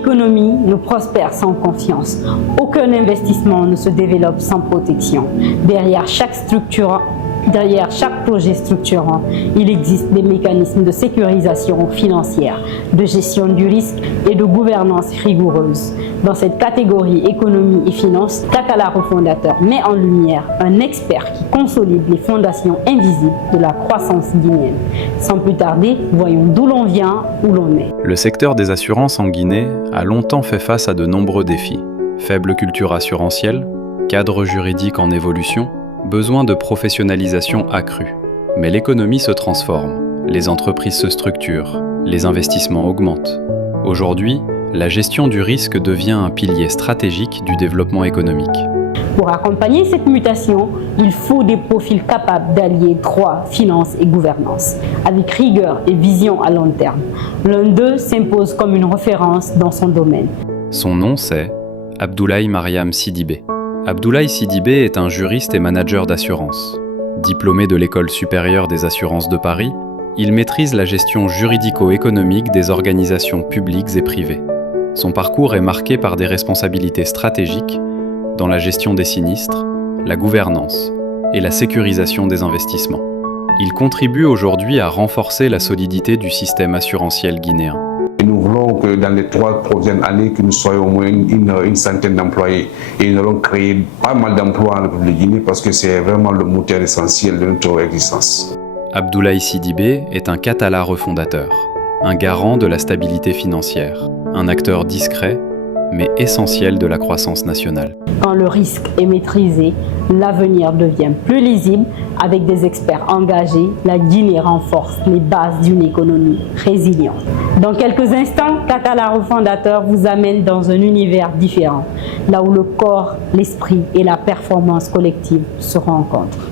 économie ne prospère sans confiance. Aucun investissement ne se développe sans protection. Derrière chaque projet structurant, il existe des mécanismes de sécurisation financière, de gestion du risque et de gouvernance rigoureuse. Dans cette catégorie économie et finance, Kakala Refondateur met en lumière un expert qui consolide les fondations invisibles de la croissance guinéenne. Sans plus tarder, voyons d'où l'on vient, où l'on est. Le secteur des assurances en Guinée a longtemps fait face à de nombreux défis. Faible culture assurantielle, cadre juridique en évolution, besoin de professionnalisation accrue. Mais l'économie se transforme, les entreprises se structurent, les investissements augmentent. Aujourd'hui, la gestion du risque devient un pilier stratégique du développement économique. Pour accompagner cette mutation, il faut des profils capables d'allier droit, finance et gouvernance, avec rigueur et vision à long terme. L'un d'eux s'impose comme une référence dans son domaine. Son nom, c'est Abdoulaye Mariam Sidibé. Abdoulaye Sidibé est un juriste et manager d'assurance. Diplômé de l'École supérieure des assurances de Paris, il maîtrise la gestion juridico-économique des organisations publiques et privées. Son parcours est marqué par des responsabilités stratégiques dans la gestion des sinistres, la gouvernance et la sécurisation des investissements. Il contribue aujourd'hui à renforcer la solidité du système assurantiel guinéen. Nous voulons que dans les 3 prochaines années, que nous soyons au moins une centaine d'employés. Et nous allons créer pas mal d'emplois en République de Guinée parce que c'est vraiment le moteur essentiel de notre existence. Abdoulaye Sidibé est un Kakala refondateur, un garant de la stabilité financière, un acteur discret mais essentiel de la croissance nationale. Quand le risque est maîtrisé, l'avenir devient plus lisible. Avec des experts engagés, la Guinée renforce les bases d'une économie résiliente. Dans quelques instants, Kakala Refondateur vous amène dans un univers différent, là où le corps, l'esprit et la performance collective se rencontrent.